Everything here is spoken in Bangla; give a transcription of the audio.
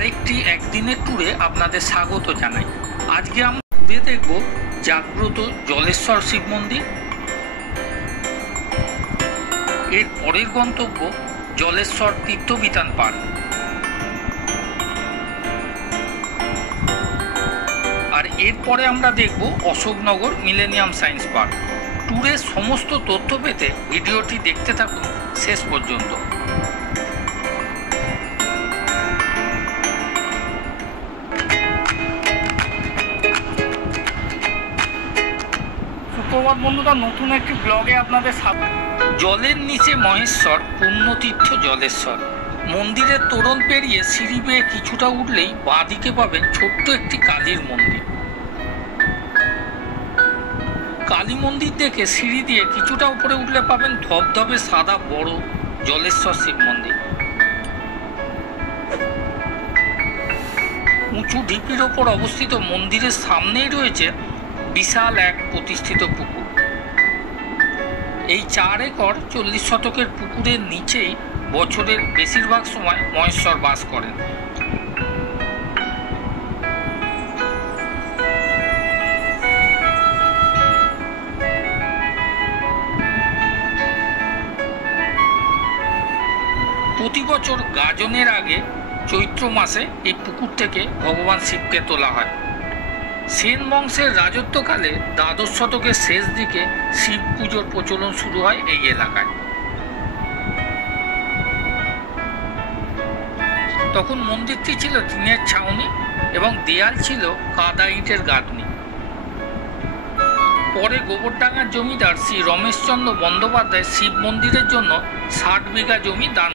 আরেকটি একদিনের ট্যুরে আপনাদের স্বাগত জানাই। আজকে আমরা ঘুরে দেখব জাগ্রত জলেশ্বর শিব মন্দির। এর পরের গন্তব্য জলেশ্বর তীর্থবিতান পার্ক। আর এরপরে আমরা দেখব অশোকনগর মিলেনিয়াম সায়েন্স পার্ক। ট্যুরের সমস্ত তথ্য পেতে ভিডিওটি দেখতে থাকুন শেষ পর্যন্ত। সুপ্রভাত বন্ধুরা, নতুন একটি ব্লগে আপনাদের স্বাগত। জলের নিচে মহেশ্বর, পুণ্যতীর্থ জলেশ্বর। মন্দিরের তোরণ পেরিয়ে সিঁড়ি বেয়ে কিছুটা উঠলেই বাঁদিকে পাবেন ছোট্ট একটি কালীর মন্দির। কালী মন্দির দেখে সিঁড়ি দিয়ে কিছুটা উপরে উঠলে পাবেন ধবধবে সাদা বড় জলেশ্বর শিব মন্দির। উঁচু ঢিপির ওপর অবস্থিত মন্দিরের সামনেই রয়েছে বিশাল এক প্রতিষ্ঠিত পুকুর। এই 4 একর 40 শতকের পুকুরের নিচেই বছরের বেশিরভাগ সময় মহেশ্বর বাস করেন। প্রতি বছর গাজনের আগে চৈত্র মাসে এই পুকুর থেকে ভগবান শিবকে তোলা হয়। সেন বংশের রাজত্বকালে দ্বাদশ শতকের শেষ দিকে শিব পুজোর প্রচলন শুরু হয় এই এলাকায়। তখন মন্দিরটি ছিল টিনের ছাউনি এবং দেয়াল ছিল কাদা ইটের গাঁথনি। পরে গোবরডাঙ্গার জমিদার শ্রী রমেশচন্দ্র বন্দ্যোপাধ্যায় শিব মন্দিরের জন্য 60 বিঘা জমি দান